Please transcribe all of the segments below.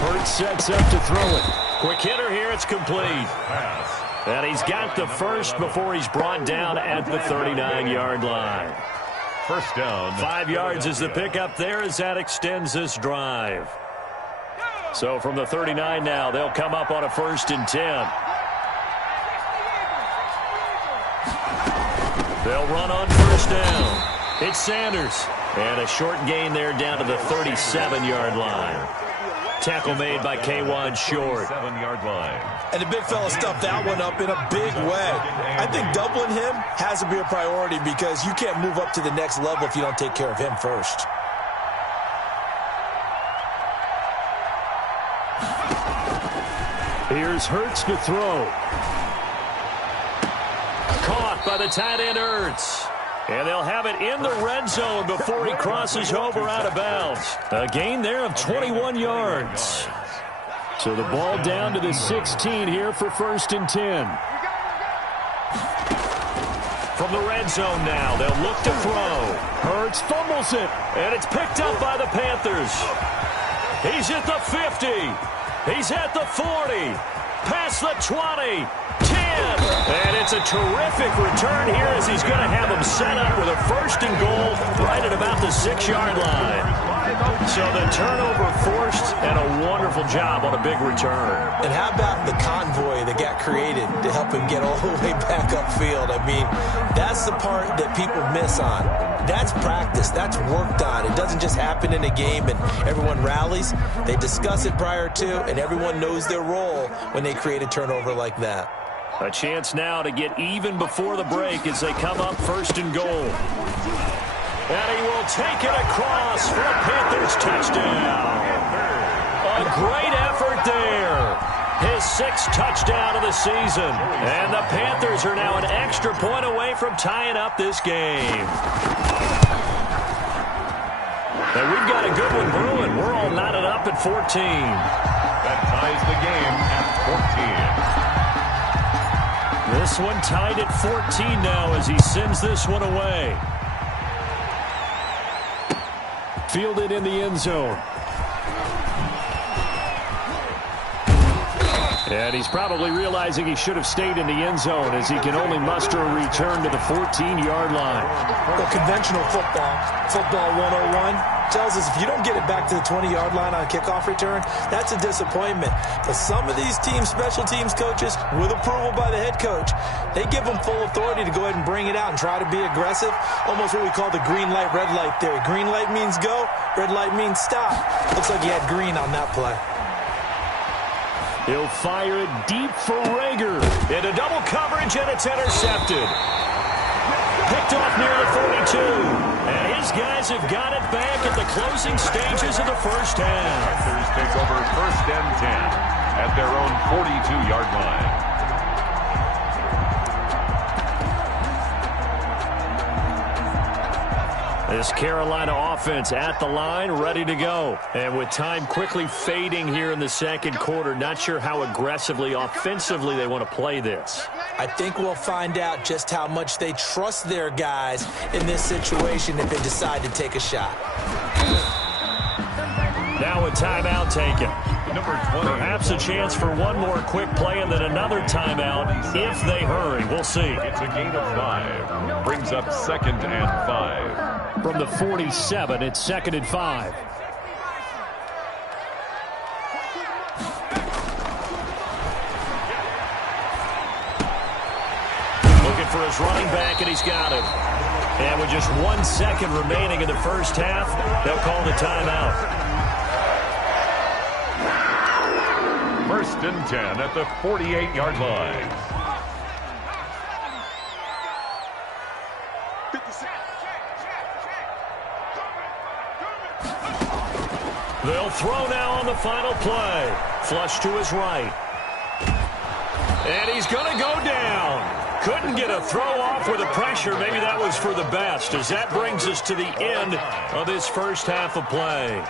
Hurts sets up to throw it. Quick hitter here. It's complete. And he's got the first before he's brought down at the 39-yard line. First down. 5 yards is the pickup there as that extends this drive. So from the 39 now, they'll come up on a 1st and 10. They'll run on 1st down. It's Sanders. And a short gain there down to the 37-yard line. Tackle made by K1 Short. 7-yard line. And the big fella stuffed that one up in a big way. I think doubling him has to be a priority because you can't move up to the next level if you don't take care of him first. Here's Hurts to throw. Caught by the tight end Hurts. And they'll have it in the red zone before he crosses over out of bounds. A gain there of 21 yards. So the ball down to the 16 here for 1st and 10. From the red zone now, they'll look to throw. Hurts fumbles it, and it's picked up by the Panthers. He's at the 50. He's at the 40. Past the 20. 10. And it's a terrific return here as he's going to have him set up with a 1st and goal right at about the 6-yard line. So the turnover forced and a wonderful job on a big return. And how about the convoy that got created to help him get all the way back upfield? I mean, that's the part that people miss on. That's practice. That's worked on. It doesn't just happen in a game and everyone rallies. They discuss it prior to, and everyone knows their role when they create a turnover like that. A chance now to get even before the break as they come up 1st and goal. And he will take it across for a Panthers touchdown. A great effort there. His 6th touchdown of the season. And the Panthers are now an extra point away from tying up this game. And we've got a good one brewing. We're all knotted up at 14. That ties the game at 14. This one tied at 14 now as he sends this one away. Fielded in the end zone. And he's probably realizing he should have stayed in the end zone as he can only muster a return to the 14-yard line. Well, conventional football 101, tells us if you don't get it back to the 20-yard line on a kickoff return, that's a disappointment. But some of these teams, special teams coaches, with approval by the head coach, they give them full authority to go ahead and bring it out and try to be aggressive, almost what we call the green light, red light theory. Green light means go, red light means stop. Looks like he had green on that play. He'll fire it deep for Rager. Into double coverage, and it's intercepted. Picked off near the 42. And his guys have got it back at the closing stages of the first half. Panthers take over 1st and 10 at their own 42-yard line. This Carolina offense at the line, ready to go. And with time quickly fading here in the 2nd quarter, not sure how aggressively, offensively they want to play this. I think we'll find out just how much they trust their guys in this situation if they decide to take a shot. Now a timeout taken. Number 20. Perhaps a chance for one more quick play and then another timeout if they hurry. We'll see. It's a gain of 5. Brings up 2nd and 5. From the 47, it's 2nd and 5. Looking for his running back, and he's got him. And with just 1 second remaining in the first half, they'll call the timeout. 1st and 10 at the 48-yard line. They'll throw now on the final play. Flush to his right. And he's going to go down. Couldn't get a throw off with the pressure. Maybe that was for the best, as that brings us to the end of this first half of play.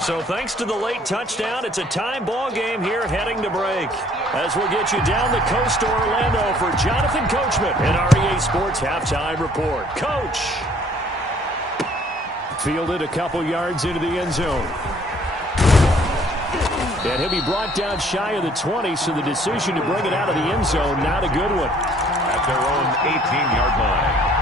So thanks to the late touchdown, it's a tie ball game here heading to break. As we'll get you down the coast to Orlando for Jonathan Coachman and our EA Sports Halftime Report. Coach! Fielded a couple yards into the end zone. And he'll be brought down shy of the 20, so the decision to bring it out of the end zone, not a good one. At their own 18-yard line.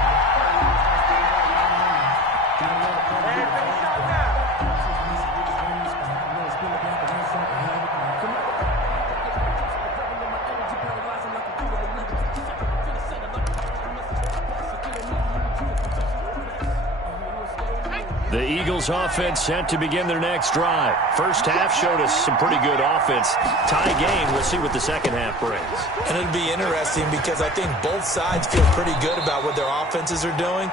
The Eagles offense set to begin their next drive. First half showed us some pretty good offense. Tie game, we'll see what the second half brings. And it'll be interesting because I think both sides feel pretty good about what their offenses are doing.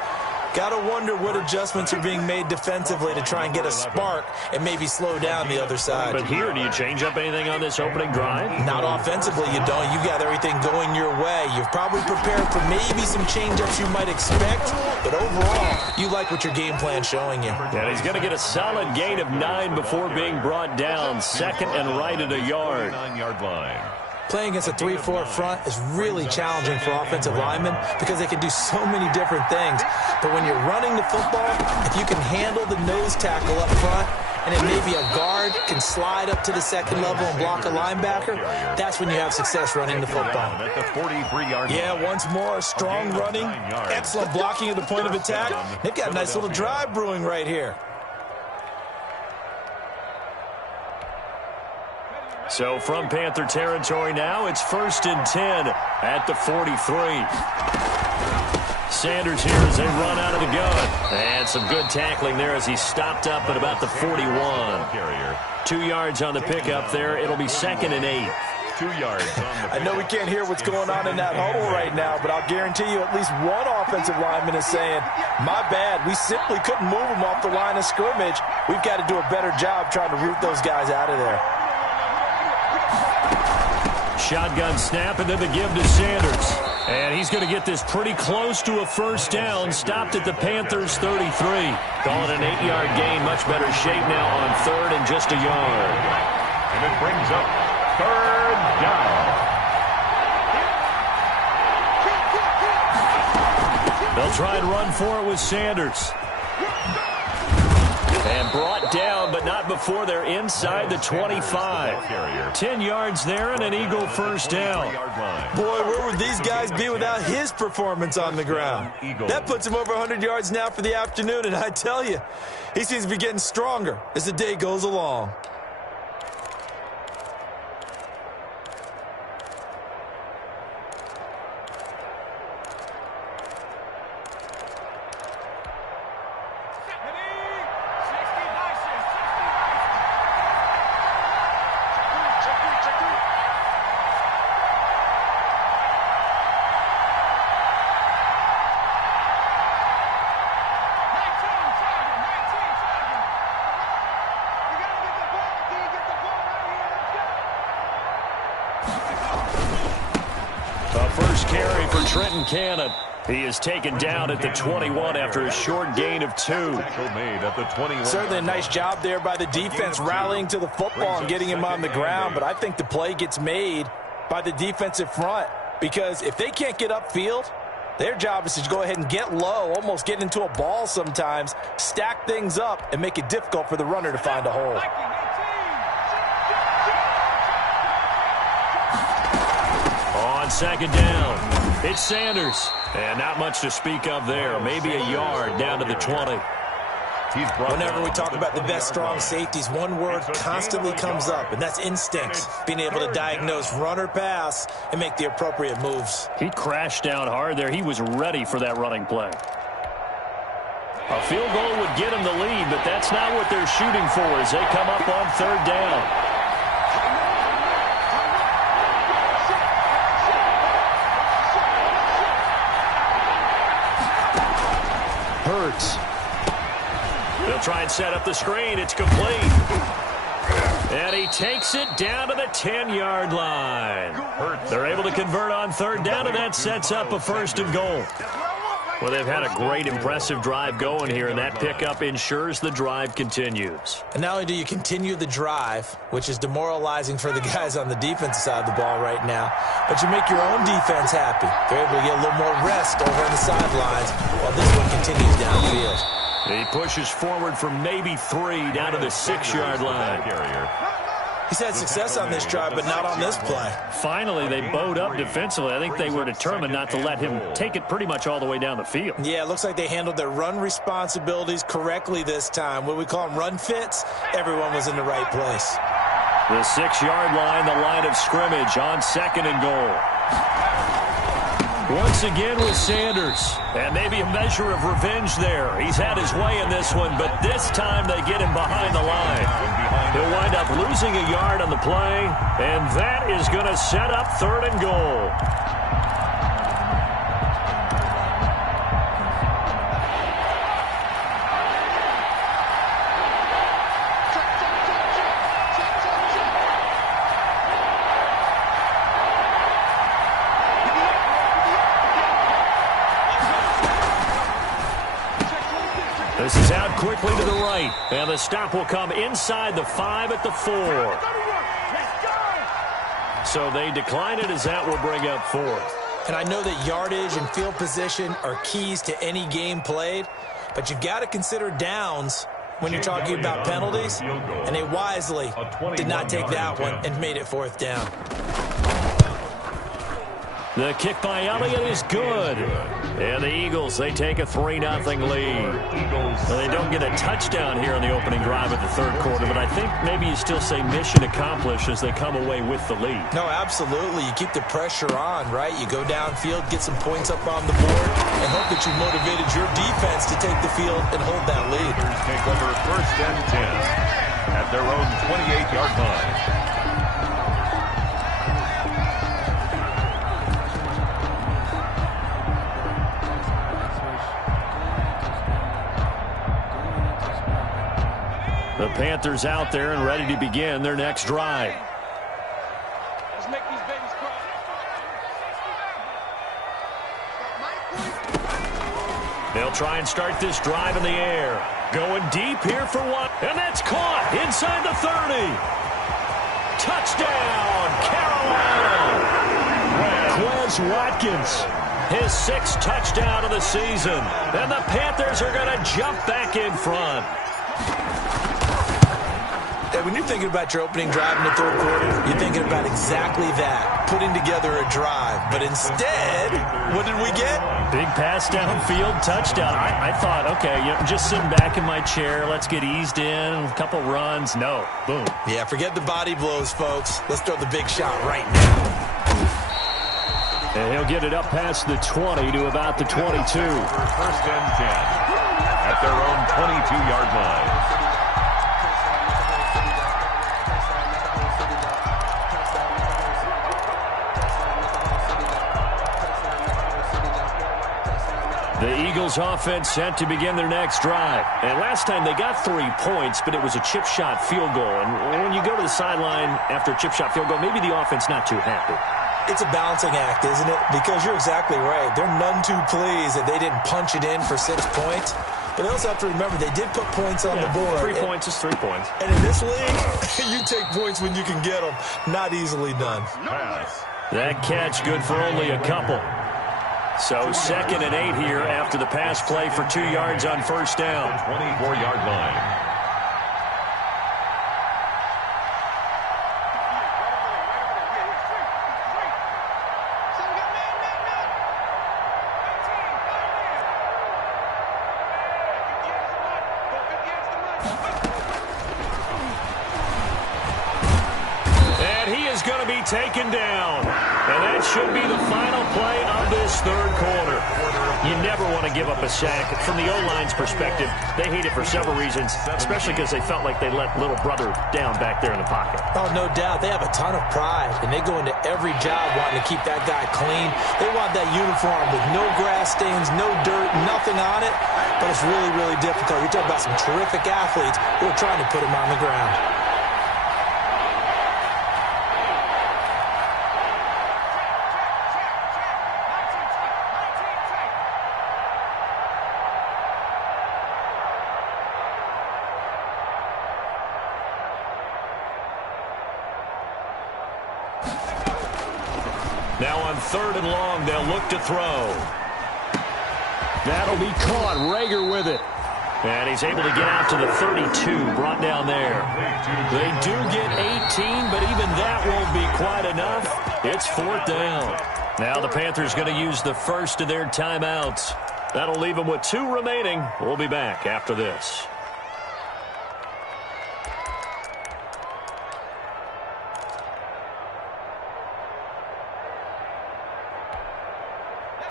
Got to wonder what adjustments are being made defensively to try and get a spark and maybe slow down the other side. But here, do you change up anything on this opening drive? Not offensively, you don't. You got everything going your way. You've probably prepared for maybe some change-ups you might expect, but overall, you like what your game plan's showing you. And he's going to get a solid gain of 9 before being brought down. Second and right at a yard. 9-yard line. Playing against a 3-4 front is really challenging for offensive linemen because they can do so many different things. But when you're running the football, if you can handle the nose tackle up front, and then maybe a guard can slide up to the second level and block a linebacker, that's when you have success running the football. At the 43-yard line. Yeah, once more, strong running, excellent blocking at the point of attack. They've got a nice little drive brewing right here. So from Panther territory now, it's 1st and 10 at the 43. Sanders here as they run out of the gun. And some good tackling there as he stopped up at about the 41. 2 yards on the pickup there. It'll be 2nd and 8. 2 yards on the I know we can't hear what's going on in that huddle right now, but I'll guarantee you at least one offensive lineman is saying, my bad, we simply couldn't move them off the line of scrimmage. We've got to do a better job trying to root those guys out of there. Shotgun snap, and then the give to Sanders. And he's going to get this pretty close to a first down. Stopped at the Panthers' 33. Call it an 8-yard gain. Much better shape now on 3rd and just a yard. And it brings up 3rd down. They'll try and run for it with Sanders. And brought down, but not before they're inside the 25. 10 yards there and an Eagle first down. Boy, where would these guys be without his performance on the ground? That puts him over 100 yards now for the afternoon, and I tell you, he seems to be getting stronger as the day goes along. Cannon. He is taken down at the 21 after a short gain of 2. Certainly a nice job there by the defense rallying to the football and getting him on the ground, but I think the play gets made by the defensive front because if they can't get upfield, their job is to go ahead and get low, almost get into a ball sometimes, stack things up, and make it difficult for the runner to find a hole. On 2nd down, it's Sanders. And not much to speak of there. Maybe a yard down to the 20. Whenever we talk about the best strong safeties, one word constantly comes up, and that's instincts. Being able to diagnose run or pass and make the appropriate moves. He crashed down hard there. He was ready for that running play. A field goal would get him the lead, but that's not what they're shooting for as they come up on 3rd down. Hurts. They'll try and set up the screen. It's complete. And he takes it down to the 10-yard line. They're able to convert on 3rd down, and that sets up a 1st and goal. Well, they've had a great, impressive drive going here, and that pickup ensures the drive continues. And not only do you continue the drive, which is demoralizing for the guys on the defensive side of the ball right now, but you make your own defense happy. They're able to get a little more rest over on the sidelines while this one continues downfield. He pushes forward for maybe 3 down to the 6-yard line. He's had success on this drive, but not on this play. Finally, they bowed up defensively. I think they were determined not to let him take it pretty much all the way down the field. Yeah, it looks like they handled their run responsibilities correctly this time. When we call them run fits, everyone was in the right place. The 6-yard line, the line of scrimmage on 2nd and goal. Once again with Sanders. And maybe a measure of revenge there. He's had his way in this one, but this time they get him behind the line. He'll wind up losing a yard on the play, and that is going to set up 3rd and goal. This is out quickly to the right, and the stop will come inside the 5 at the 4. So they decline it as that will bring up 4th. And I know that yardage and field position are keys to any game played, but you've got to consider downs when you're talking about penalties, and they wisely did not take that one and made it 4th down. The kick by Elliott is good. And the Eagles, they take a 3-0 lead. Well, they don't get a touchdown here on the opening drive of the 3rd quarter, but I think maybe you still say mission accomplished as they come away with the lead. No, absolutely. You keep the pressure on, right? You go downfield, get some points up on the board, and hope that you motivated your defense to take the field and hold that lead. Take over 1st and 10 at their own 28-yard line. The Panthers out there and ready to begin their next drive. Let's make these babies cry. They'll try and start this drive in the air. Going deep here for one. And that's caught inside the 30. Touchdown, Carolina. Quez Watkins. His 6th touchdown of the season. And the Panthers are going to jump back in front. When you're thinking about your opening drive in the 3rd quarter, you're thinking about exactly that, putting together a drive. But instead, what did we get? Big pass downfield, touchdown. I thought, okay, just sitting back in my chair, let's get eased in, a couple runs. No, boom. Yeah, forget the body blows, folks. Let's throw the big shot right now. And he'll get it up past the 20 to about the 22. 1st and 10 at their own 22-yard line. The Eagles offense set to begin their next drive. And last time they got 3 points, but it was a chip shot field goal. And when you go to the sideline after a chip shot field goal, maybe the offense not too happy. It's a balancing act, isn't it? Because you're exactly right. They're none too pleased that they didn't punch it in for 6 points. But they also have to remember they did put points on the board. 3 points is 3 points. And in this league, you take points when you can get them. Not easily done. That catch good for only a couple. So 2nd and 8 here after the pass play for 2 yards on 1st down. 24-yard line. And he is going to be taken down. And that should be the final play of this 3rd quarter. You never want to give up a sack. From the O-line's perspective, they hate it for several reasons, especially because they felt like they let little brother down back there in the pocket. Oh, no doubt. They have a ton of pride, and they go into every job wanting to keep that guy clean. They want that uniform with no grass stains, no dirt, nothing on it. But it's really, really difficult. You're talking about some terrific athletes who are trying to put him on the ground. Now on 3rd and long, they'll look to throw. That'll be caught. Rager with it. And he's able to get out to the 32, brought down there. They do get 18, but even that won't be quite enough. It's 4th down. Now the Panthers going to use the first of their timeouts. That'll leave them with 2 remaining. We'll be back after this.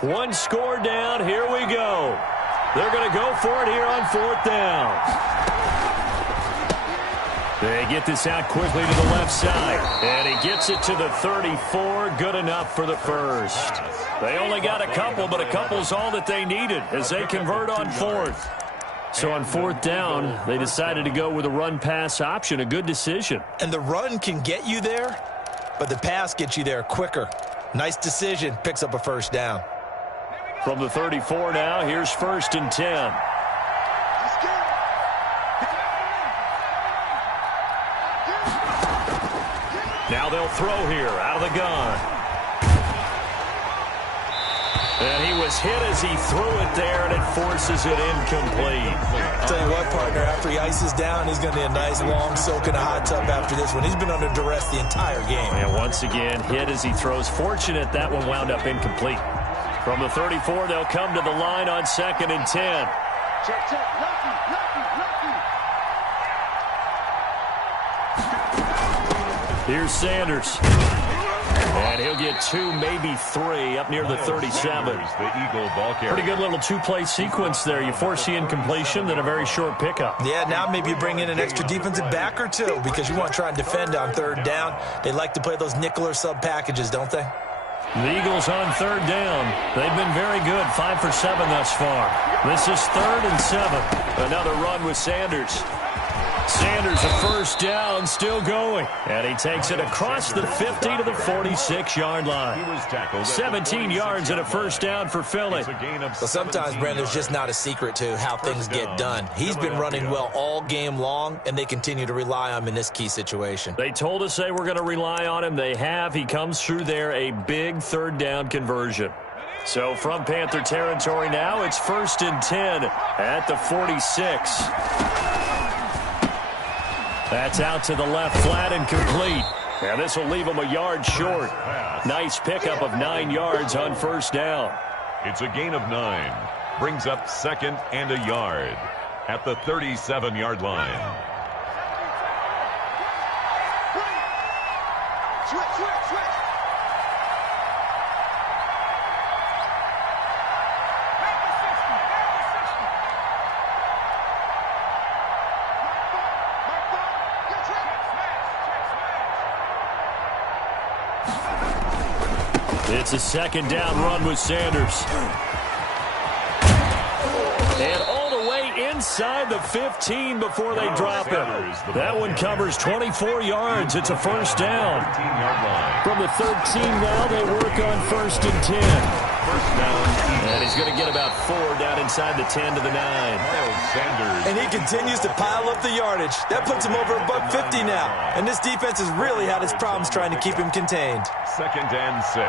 One score down. Here we go. They're going to go for it here on 4th down. They get this out quickly to the left side. And he gets it to the 34. Good enough for the first. They only got a couple, but a couple's all that they needed as they convert on 4th. So on 4th down, they decided to go with a run-pass option. A good decision. And the run can get you there, but the pass gets you there quicker. Nice decision. Picks up a first down. From the 34 now, here's 1st and 10. Now they'll throw here out of the gun. And he was hit as he threw it there, and it forces it incomplete. I'll tell you what, partner, after he ices down, he's going to need a nice long soak in a hot tub after this one. He's been under duress the entire game. And once again, hit as he throws. Fortunate that one wound up incomplete. From the 34, they'll come to the line on 2nd and 10. Check, check. Lucky. Here's Sanders. And he'll get 2, maybe 3 up near the 37. The Eagle ball carrier. Pretty good little 2-play sequence there. You force the incompletion, then a very short pickup. Yeah, now maybe you bring in an extra defensive back or 2 because you want to try and defend on 3rd down. They like to play those nickel or sub packages, don't they? The Eagles on 3rd down. They've been very good, 5 for 7 thus far. This is 3rd and 7. Another run with Sanders. Sanders a first down, still going. And he takes it across the 50 to the 46-yard line. 17 yards and a first down for Philly. Well, sometimes, Brandon, there's just not a secret to how things get done. He's been running well all game long, and they continue to rely on him in this key situation. They told us they were going to rely on him. They have. He comes through there, a big 3rd down conversion. So from Panther territory now, it's 1st and 10 at the 46. That's out to the left, flat and complete. And this will leave him a yard short. Nice pickup of 9 yards on 1st down. It's a gain of 9. Brings up 2nd and a yard at the 37-yard line. Switch. It's a 2nd down run with Sanders. And all the way inside the 15 before they drop it. That one covers 24 yards. It's a first down. From the 13 now, they work on 1st and 10. First down. And he's going to get about 4 down inside the 10 to the 9. Sanders. And he continues to pile up the yardage. That puts him over $150 now. And this defense has really had its problems trying to keep him contained. 2nd and 6.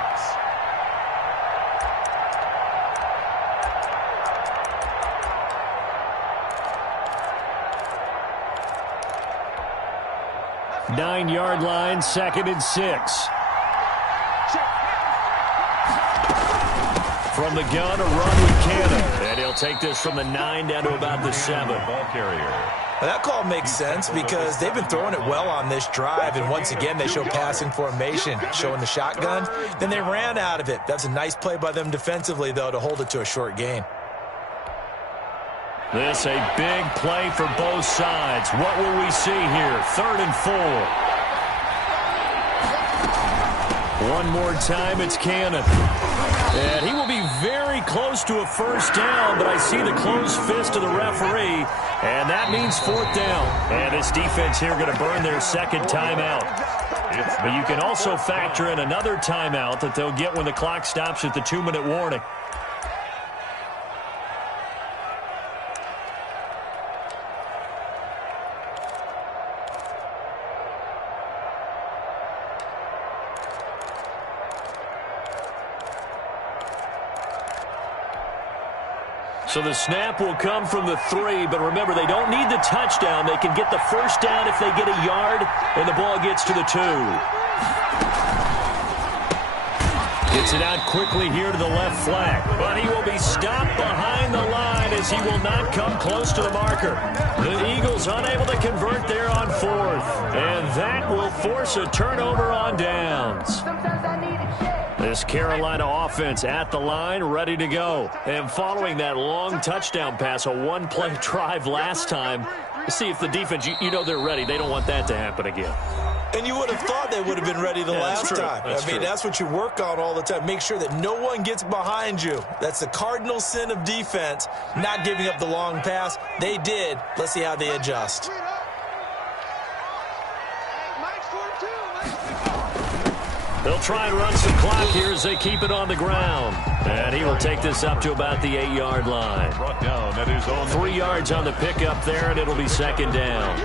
Nine-yard line, 2nd and 6. From the gun, a run with Cannon. And he'll take this from the 9 down to about the 7. Ball carrier. Well, that call makes sense because they've been throwing it well on this drive, and once again they show passing formation, showing the shotgun. Then they ran out of it. That's a nice play by them defensively, though, to hold it to a short gain. This a big play for both sides. What will we see here? 3rd and 4. One more time, it's Cannon. And he will be very close to a first down, but I see the closed fist of the referee, and that means 4th down. And this defense here going to burn their 2nd timeout. But you can also factor in another timeout that they'll get when the clock stops at the 2-minute warning. So the snap will come from the 3, but remember, they don't need the touchdown. They can get the first down if they get a yard, and the ball gets to the 2. Gets it out quickly here to the left flat, but he will be stopped behind the line as he will not come close to the marker. The Eagles unable to convert there on 4th, and that will force a turnover on downs. This Carolina offense at the line, ready to go. And following that long touchdown pass, a one-play drive last time, see if the defense, you know they're ready. They don't want that to happen again. And you would have thought they would have been ready the last time. That's what you work on all the time. Make sure that no one gets behind you. That's the cardinal sin of defense, not giving up the long pass. They did. Let's see how they adjust. They'll try and run some clock here as they keep it on the ground. And he will take this up to about the 8-yard line. Brought down at his own 3 yards on the pickup there, and it'll be second down.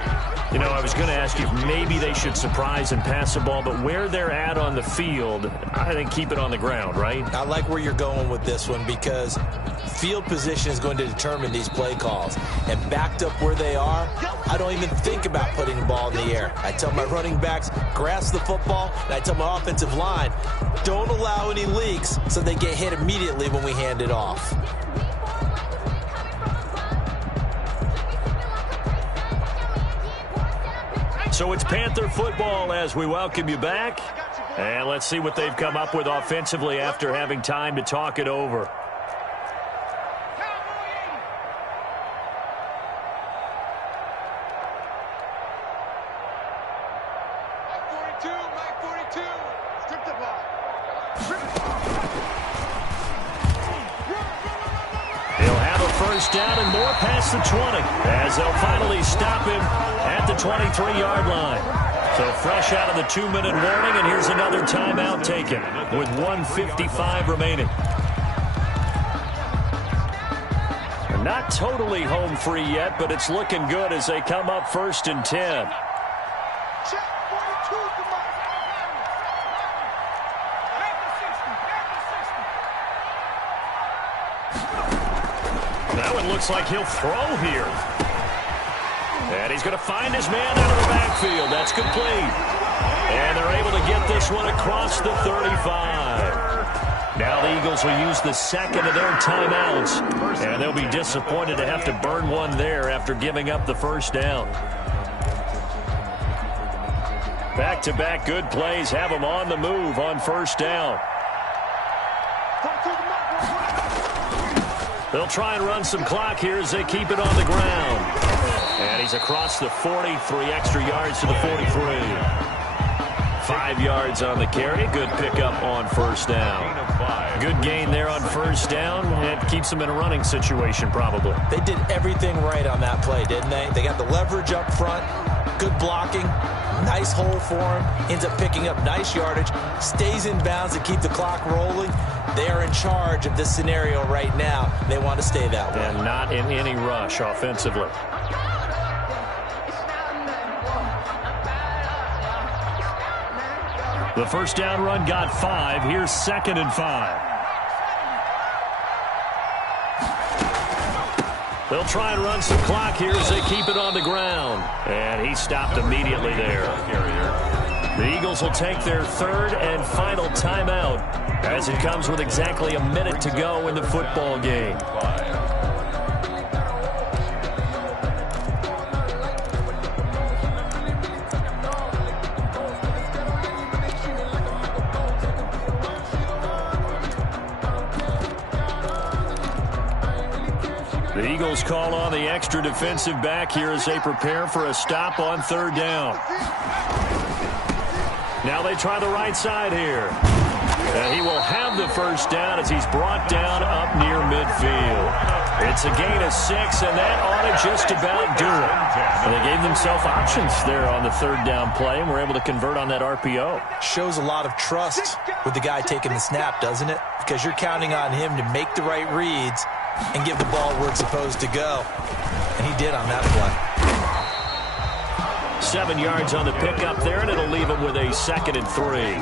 You know, I was going to ask you if maybe they should surprise and pass the ball, but where they're at on the field, I think keep it on the ground, right? I like where you're going with this one because field position is going to determine these play calls. And backed up where they are, I don't even think about putting the ball in the air. I tell my running backs, grasp the football, and I tell my offensive line, don't allow any leaks so they get hit immediately when we hand it off. So it's Panther football as we welcome you back. And let's see what they've come up with offensively after having time to talk it over. He'll have a first down and more past the 20 as they'll finally stop him at the 23-yard line. So fresh out of the 2-minute warning, and here's another timeout taken with 1:55 remaining. They're not totally home free yet, but it's looking good as they come up 1st and 10. That one looks like he'll throw here. And he's going to find his man out of the backfield. That's complete. And they're able to get this one across the 35. Now the Eagles will use the second of their timeouts. And they'll be disappointed to have to burn one there after giving up the first down. Back-to-back good plays have them on the move on first down. They'll try and run some clock here as they keep it on the ground. And he's across the 40, 3 extra yards to the 43. 5 yards on the carry. Good pickup on first down. Good gain there on first down. It keeps them in a running situation probably. They did everything right on that play, didn't they? They got the leverage up front, good blocking, nice hole for him, ends up picking up nice yardage, stays in bounds to keep the clock rolling. They are in charge of this scenario right now. They want to stay that way. And not in any rush offensively. The first down run got 5. Here's 2nd and 5. They'll try and run some clock here as they keep it on the ground. And he stopped immediately there. The Eagles will take their 3rd and final timeout as it comes with exactly a minute to go in the football game. The Eagles call on the extra defensive back here as they prepare for a stop on 3rd down. Now they try the right side here. And he will have the first down as he's brought down up near midfield. It's a gain of 6, and that ought to just about do it. And they gave themselves options there on the 3rd down play, and were able to convert on that RPO. Shows a lot of trust with the guy taking the snap, doesn't it? Because you're counting on him to make the right reads and give the ball where it's supposed to go. And he did on that play. 7 yards on the pickup there, and it'll leave him with a 2nd and 3.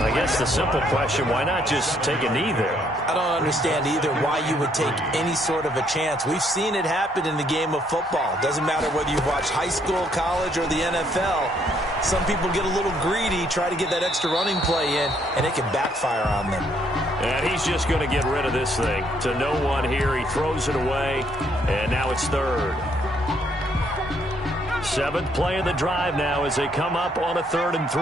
I guess the simple question, why not just take a knee there? I don't understand either why you would take any sort of a chance. We've seen it happen in the game of football. Doesn't matter whether you've watched high school, college, or the NFL. Some people get a little greedy, try to get that extra running play in, and it can backfire on them. And he's just going to get rid of this thing. To no one here, he throws it away, and now it's third. 7th play of the drive now as they come up on a 3rd and 3.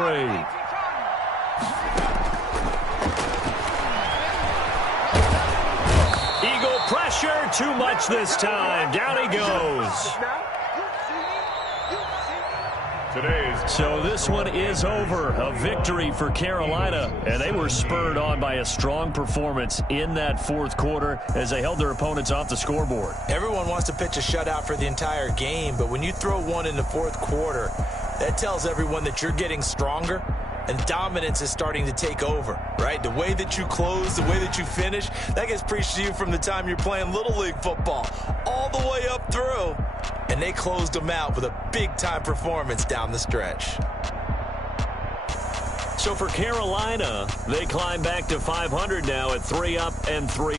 Eagle pressure, too much this time. Down he goes. So this one is over. A victory for Carolina, and they were spurred on by a strong performance in that 4th quarter as they held their opponents off the scoreboard. Everyone wants to pitch a shutout for the entire game, but when you throw one in the 4th quarter, that tells everyone that you're getting stronger and dominance is starting to take over, right? The way that you close, the way that you finish, that gets preached to you from the time you're playing Little League football all the way up through. And they closed them out with a big-time performance down the stretch. So for Carolina, they climb back to 500 now at 3 up and 3.